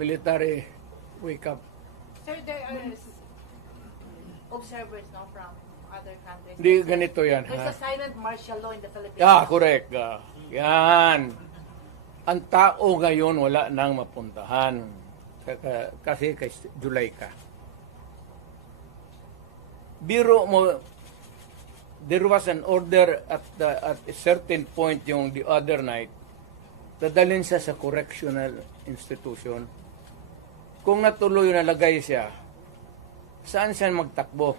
Military wake up. Sir, there are observers no, from other countries. Hindi ganito yan. There's Ha? a silent martial law in the Philippines. Correct. Yan. Ang tao ngayon wala nang mapuntahan. Kasi kay July ka. Biro mo, there was an order at a certain point yung the other night, dadalhin siya sa correctional institution. Kung natuloy nalagay siya, saan siya magtakbo?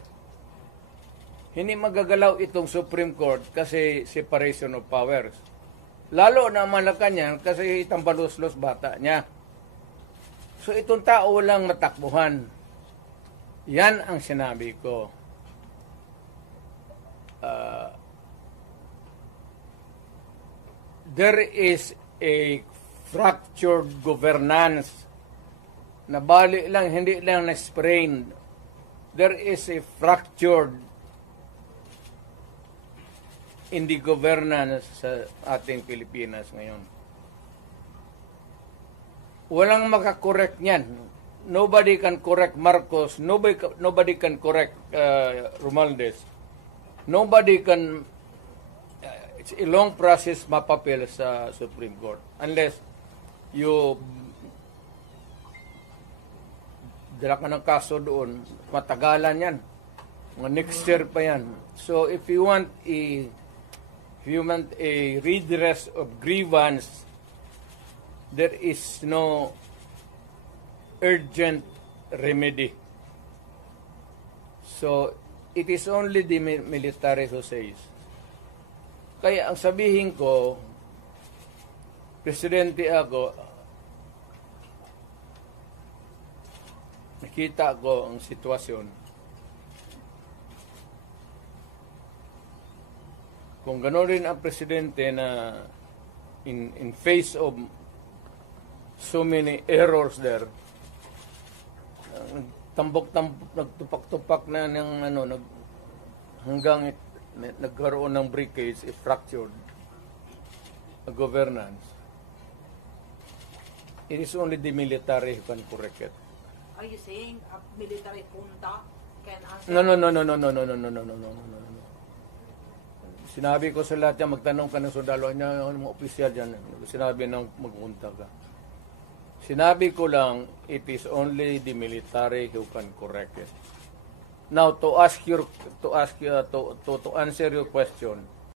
Hindi magagalaw itong Supreme Court kasi separation of powers. Lalo na Malacanang kasi itambalos-los bata niya. So itong tao walang matakbuhan. Yan ang sinabi ko. There is a fractured governance. Nabali lang, hindi lang na-sprain. There is a fractured in the governance sa ating Pilipinas ngayon. Walang makakorek niyan. Nobody can correct Marcos. Nobody can correct Romualdez. Nobody can... it's a long process mapapil sa Supreme Court. Unless you dala ka ng kaso doon, matagalan yan. Mga next year pa yan. So if you want a redress of grievance, there is no urgent remedy. So it is only the military who says. Kaya ang sabihin ko, presidente ako, nakita ko ang sitwasyon. Kung gano'n rin ang presidente na in face of so many errors there, nagtupak-tupak na ng hanggang nagkaroon ng breakage, fractured governance. It is only the military who can correct it. Are you saying a military junta can answer? No. Sinabi ko sa lahat yan, magtanong ka ng sundalo niya, mga opisyal dyan, sinabi ng magpunta ka. Sinabi ko lang, it is only the military who can correct it. Now, to answer your question,